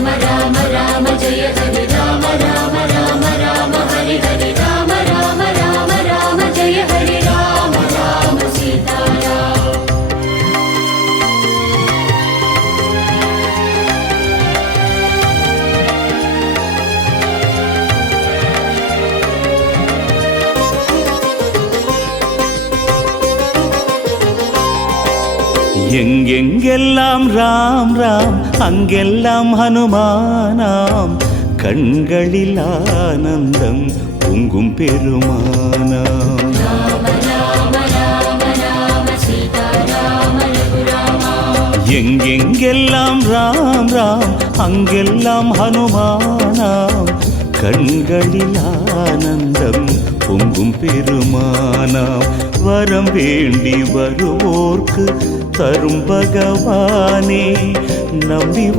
राम राम राम जय हरे राम राम राम राम हरे हरे राम राम राम राम जय हरे राम राम सीताराम எங்கெங்கெல்லாம் ராம் ராம் அங்கெல்லாம் ஹனுமானாம் கண்களில் ஆனந்தம் பொங்கும் பெருமானாம் எங்கெங்கெல்லாம் ராம் ராம் அங்கெல்லாம் ஹனுமானாம் கண்களில் ஆனந்தம் பொங்கும் பெருமானாம் வரம் வேண்டி வருவோர்க்கு தரும் பகவானே நம்பி